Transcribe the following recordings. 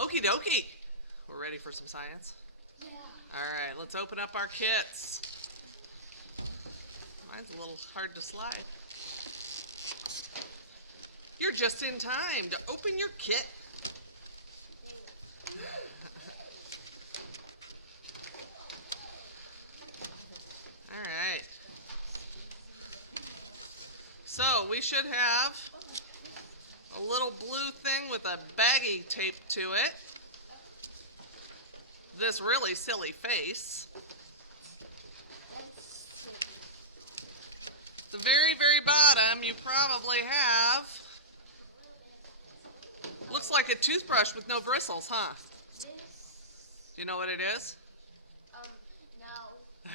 Okie dokie. We're ready for some science? Yeah. All right, let's open up our kits. Mine's a little hard to slide. You're just in time to open your kit. All right. So we should have a little blue thing with a baggie taped to it. This really silly face. The very, very bottom, you probably have, looks like a toothbrush with no bristles, huh? This. Do you know what it is? No.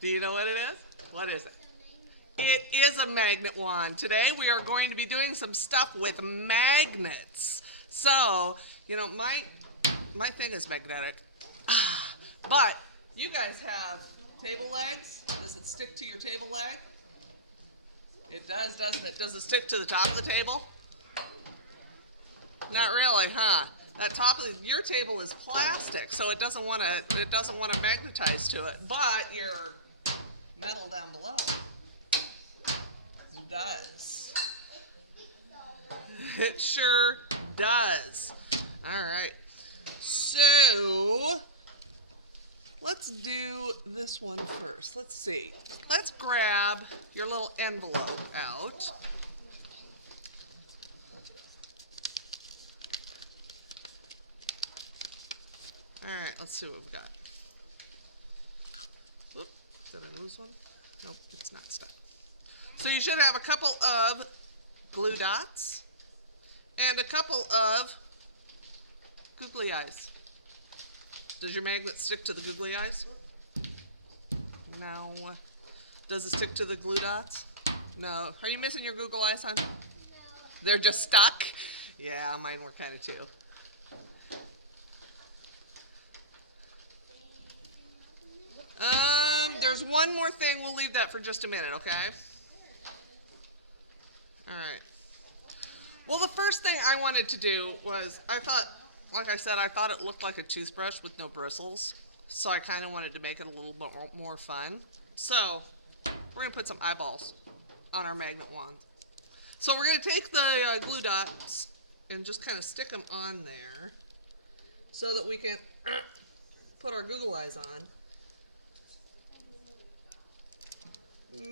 Do you know what it is? What is it? It is a magnet wand. Today we are going to be doing some stuff with magnets. So, you know, my thing is magnetic. But you guys have table legs. Does it stick to your table leg? It does, doesn't it? Does it stick to the top of the table? Not really, huh? That top of your table is plastic, so it doesn't want to magnetize to it. But your metal down below does. It sure does. All right. So let's do this one first. Let's see. Let's grab your little envelope out. All right, let's see what we've got. Whoop, did I lose one? Nope, it's not stuck. So you should have a couple of glue dots and a couple of googly eyes. Does your magnet stick to the googly eyes? No. Does it stick to the glue dots? No. Are you missing your Google eyes, hon? No. They're just stuck? Yeah, mine were kind of too. There's one more thing. We'll leave that for just a minute, okay? All right. Well, the first thing I wanted to do was, like I said, I thought it looked like a toothbrush with no bristles. So I kind of wanted to make it a little bit more fun. So we're going to put some eyeballs on our magnet wand. So we're going to take the glue dots and just kind of stick them on there so that we can put our Google eyes on.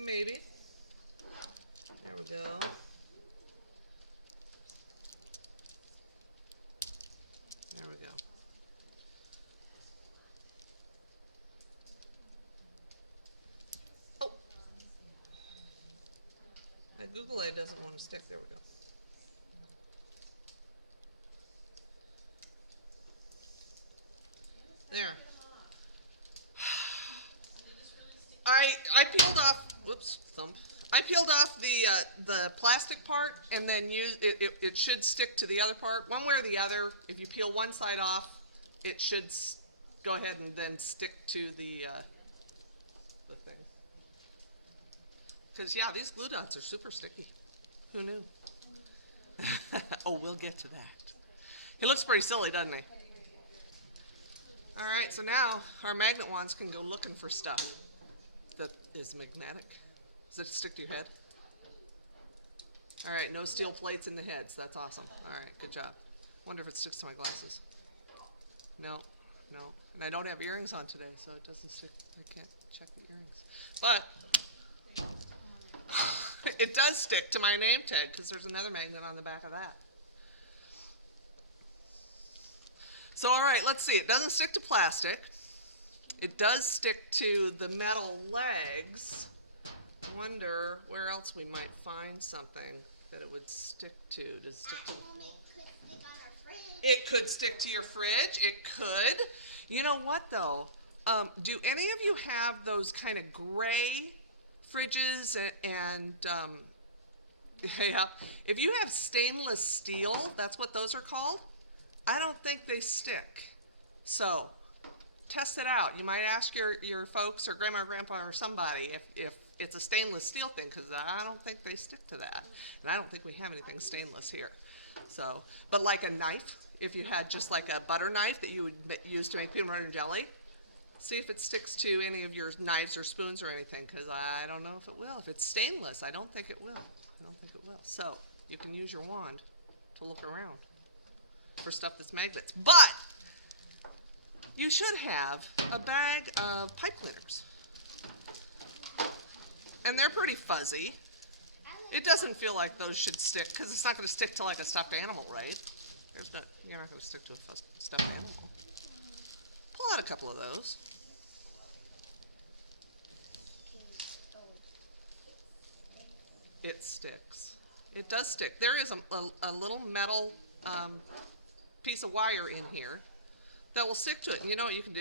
Maybe. There we go. There we go. Oh. My Google eye doesn't want to stick. There we go. There. I peeled off. Whoops, thumb. I peeled off the plastic part, and then it should stick to the other part. One way or the other, if you peel one side off, it should go ahead and then stick to the thing. Because yeah, these glue dots are super sticky. Who knew? Oh, we'll get to that. He looks pretty silly, doesn't he? All right, so now our magnet wands can go looking for stuff that is magnetic. Does it stick to your head? All right, no steel plates in the heads. That's awesome. All right, good job. Wonder if it sticks to my glasses. No, no. And I don't have earrings on today, so it doesn't stick. I can't check the earrings. But it does stick to my name tag because there's another magnet on the back of that. So, all right, let's see. It doesn't stick to plastic. It does stick to the metal legs. I wonder where else we might find something that it would stick to. Does it stick to? It could stick to your fridge. It could. You know what, though? Do any of you have those kind of gray fridges and yeah, if you have stainless steel, that's what those are called, I don't think they stick. So test it out. You might ask your folks or grandma or grandpa or somebody if it's a stainless steel thing, because I don't think they stick to that. And I don't think we have anything stainless here. So, but like a knife, if you had just like a butter knife that you would use to make peanut butter and jelly, see if it sticks to any of your knives or spoons or anything, because I don't know if it will. If it's stainless, I don't think it will. I don't think it will. So, you can use your wand to look around for stuff that's magnets. But you should have a bag of pipe cleaners. And they're pretty fuzzy. It doesn't feel like those should stick, because it's not going to stick to like a stuffed animal, right? You're not going to stick to a stuffed animal. Pull out a couple of those. It sticks. It does stick. There is a little metal piece of wire in here that will stick to it. And you know what you can do?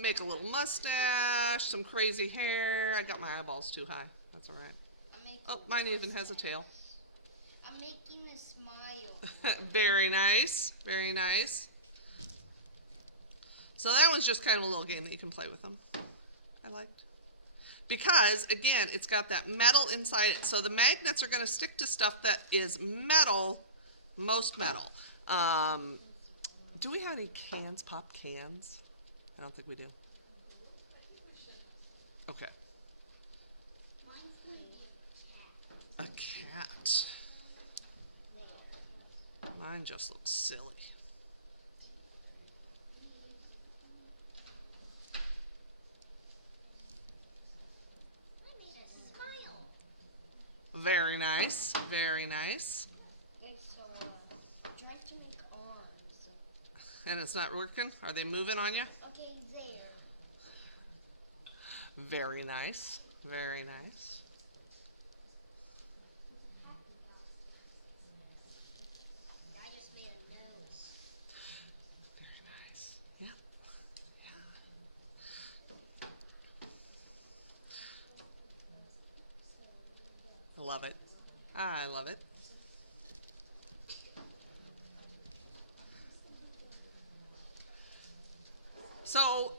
Make a little mustache, some crazy hair. I got my eyeballs too high. That's all right. Oh, mine even has a tail. I'm making a smile. Very nice. Very nice. So that one's just kind of a little game that you can play with them. I liked. Because, again, it's got that metal inside it. So the magnets are going to stick to stuff that is metal, most metal. Do we have any cans, pop cans? I don't think we do. Okay. A cat. Mine just looks silly. Very nice. Very nice. Okay, so I'm trying to make arms. And it's not working? Are they moving on you? Okay, there. Very nice. Very nice. I just made a nose. Very nice. Yeah. Yeah. I love it. I love it. So,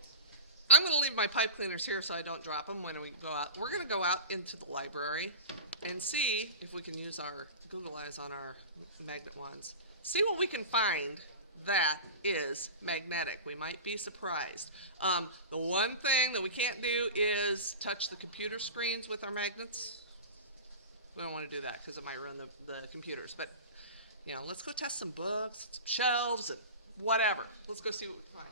I'm going to leave my pipe cleaners here so I don't drop them when we go out. We're going to go out into the library and see if we can use our Google Eyes on our magnet wands. See what we can find that is magnetic. We might be surprised. The one thing that we can't do is touch the computer screens with our magnets. We don't want to do that because it might ruin the computers. But, you know, let's go test some books, some shelves, and whatever. Let's go see what we find.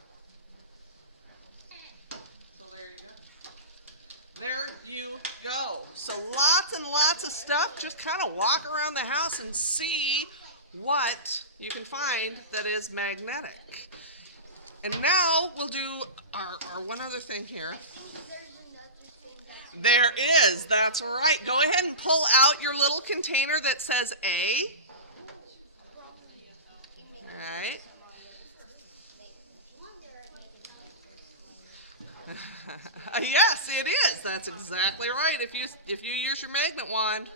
There you go. So lots and lots of stuff. Just kind of walk around the house and see what you can find that is magnetic. And now we'll do our one other thing here. I think there's another thing that's There is. That's right. Go ahead and pull out your little container that says A. probably All right. Yes, it is. That's exactly right. If you use your magnet wand.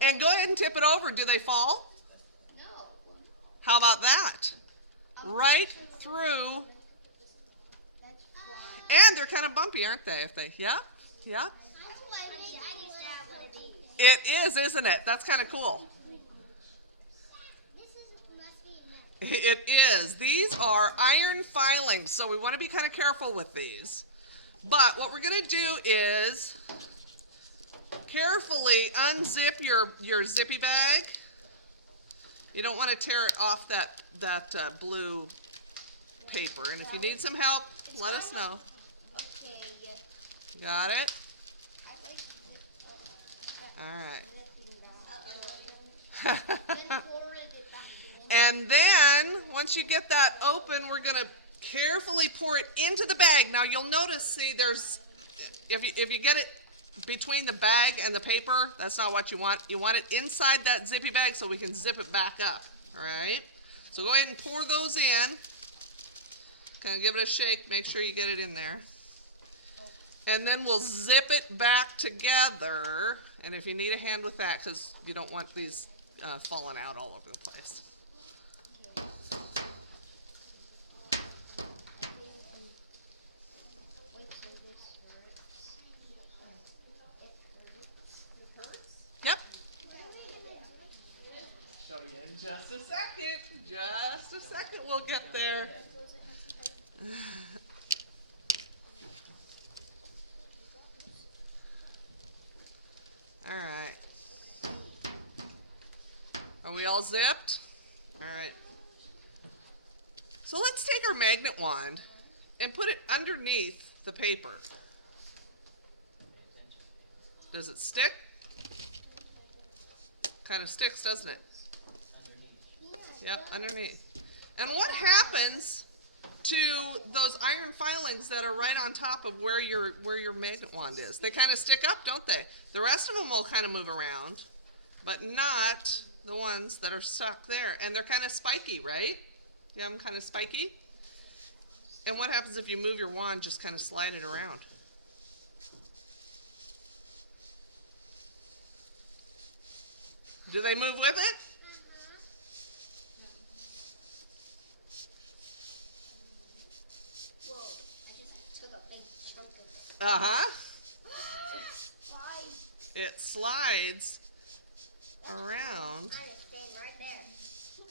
And go ahead and tip it over. Do they fall? No. How about that? Right through. That's And they're kind of bumpy, aren't they? Yeah? Yeah? This It is, isn't it? That's kind of cool. must be It is. These are iron filings, so we want to be kind of careful with these. But what we're going to do is carefully unzip your zippy bag. You don't want to tear it off that blue paper. And if you need some help, let us know. Okay. Got it? I like zip. All right. Then pour it back. And then, once you get that open, we're going to carefully pour it into the bag. Now, you'll notice, see, if you get it between the bag and the paper, that's not what you want. You want it inside that zippy bag so we can zip it back up, all right? So go ahead and pour those in. Kind of give it a shake, make sure you get it in there. And then we'll zip it back together. And if you need a hand with that, because you don't want these falling out all over the place. Yep. Just a second. Just a second. We'll get there. All right. Are we all zipped? All right. So let's take our magnet wand and put it underneath the paper. Does it stick? Kind of sticks, doesn't it? Yep, underneath. And what happens to those iron filings that are right on top of where your magnet wand is? They kind of stick up, don't they? The rest of them will kind of move around, but not the ones that are stuck there. And they're kind of spiky, right? Yeah, I'm kind of spiky. And what happens if you move your wand, just kind of slide it around? Do they move with it? Whoa, I just took a big chunk of it. Uh-huh. Slides. It slides around. Mine is staying right there. So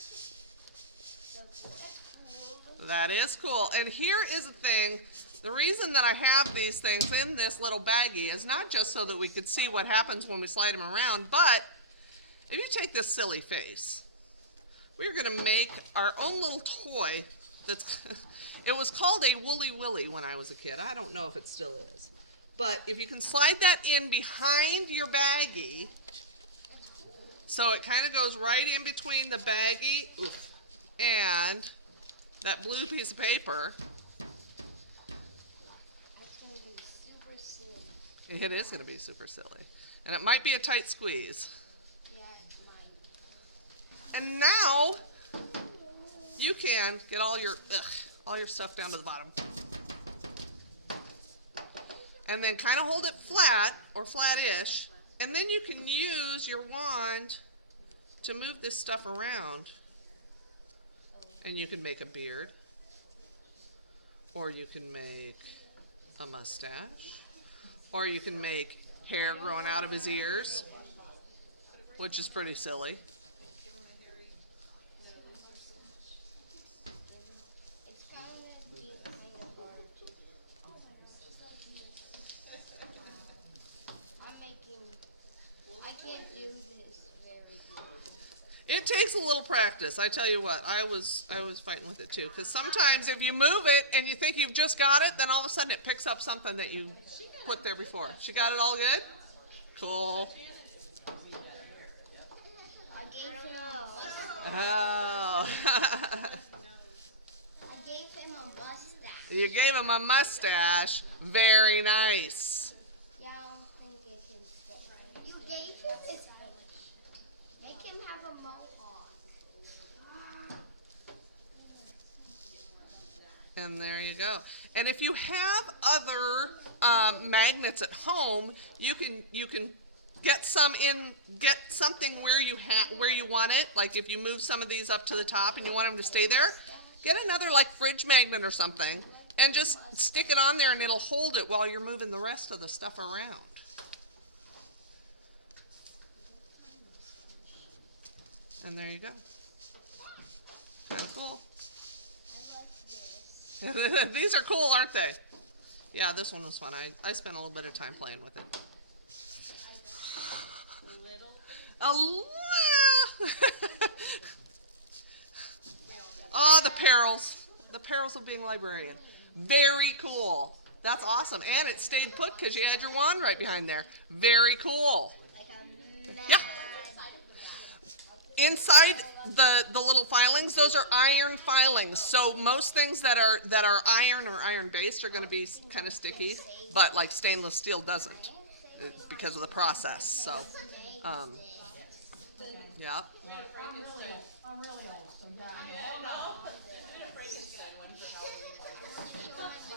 cool. That's cool. That is cool. And here is the thing. The reason that I have these things in this little baggie is not just so that we could see what happens when we slide them around, but if you take this silly face, we're going to make our own little toy that's, it was called a Woolly Willy when I was a kid. I don't know if it still is. But if you can slide that in behind your baggie, so it kind of goes right in between the baggie and that blue piece of paper. That's going to be super silly. It is going to be super silly. And it might be a tight squeeze. Yeah, it's mine. And now you can get all your stuff down to the bottom. And then kind of hold it flat or flat-ish. And then you can use your wand to move this stuff around. And you can make a beard. Or you can make a mustache. Or you can make hair growing out of his ears, which is pretty silly. It's going to be kind of hard to. I can't do this very good. It takes a little practice. I tell you what, I was fighting with it too. Because sometimes if you move it and you think you've just got it, then all of a sudden it picks up something that you put there before. She got it all good? Cool. I gave him Oh. I gave him a mustache. You gave him a mustache. Very nice. Yeah, I don't think it can fit. You gave him this. Make him have a mohawk. And there you go. And if you have other magnets at home, you can get something where you want it. Like if you move some of these up to the top and you want them to stay there, get another like fridge magnet or something, and just stick it on there, and it'll hold it while you're moving the rest of the stuff around. And there you go. Kind of cool. I like this. These are cool, aren't they? Yeah, this one was fun. I spent a little bit of time playing with it. Oh, the perils. The perils of being a librarian. Very cool. That's awesome. And it stayed put because you had your wand right behind there. Very cool. Yeah. Inside the little filings, those are iron filings. So most things that are iron or iron based are going to be kind of sticky, but like stainless steel doesn't. It's because of the process. So, yeah.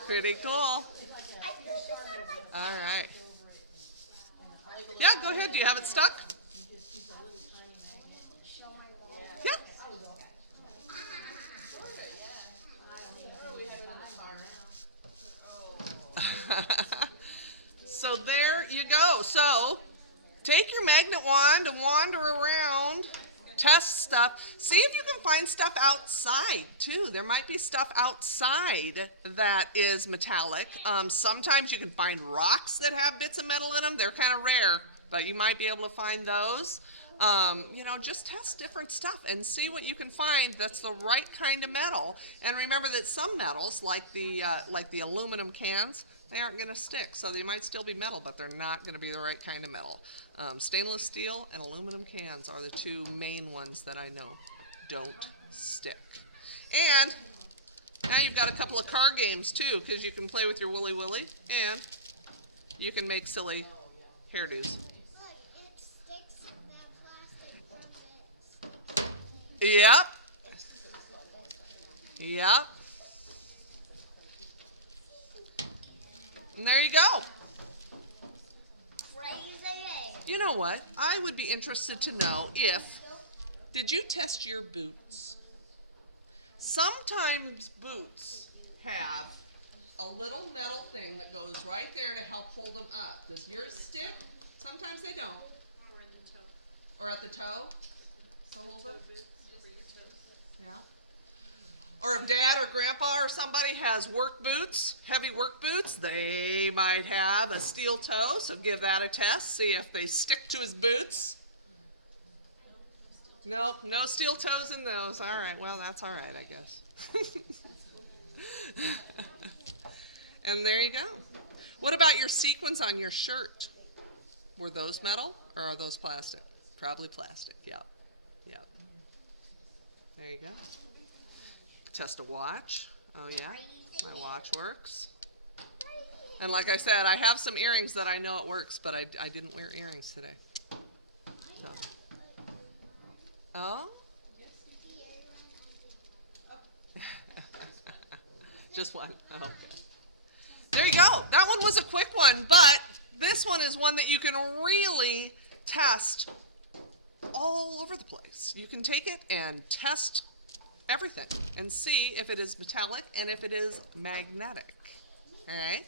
Pretty cool. All right. Yeah, go ahead. Do you have it stuck? Show my wall. Yeah. So there you go. So take your magnet wand and wander around, test stuff. See if you can find stuff outside too. There might be stuff outside that is metallic. Sometimes you can find rocks that have bits of metal in them. They're kind of rare, but you might be able to find those. Just test different stuff and see what you can find that's the right kind of metal. And remember that some metals, like the aluminum cans, they aren't going to stick. So they might still be metal, but they're not going to be the right kind of metal. Stainless steel and aluminum cans are the two main ones that I know don't stick. And now you've got a couple of car games too, because you can play with your Willy Willy and you can make silly hairdos. Look, it sticks the plastic from this. Yep. Yep. And there you go. Crazy. You know what? I would be interested to know did you test your boots? Sometimes boots have a little metal thing that goes right there to help hold them up. Does yours stick? Sometimes they don't. Or at the toe? Or if dad or grandpa or somebody has work boots, heavy work boots, they might have a steel toe, so give that a test, see if they stick to his boots. Nope, no steel toes in those. All right, well, that's all right, I guess. And there you go. What about your sequins on your shirt? Were those metal or are those plastic? Probably plastic, yeah. Yeah. There you go. Test a watch. Oh yeah, my watch works. And like I said, I have some earrings that I know it works, but I didn't wear earrings today. So. Oh? Just one. Oh, okay. There you go. That one was a quick one, but this one is one that you can really test all over the place. You can take it and test everything and see if it is metallic and if it is magnetic. All right?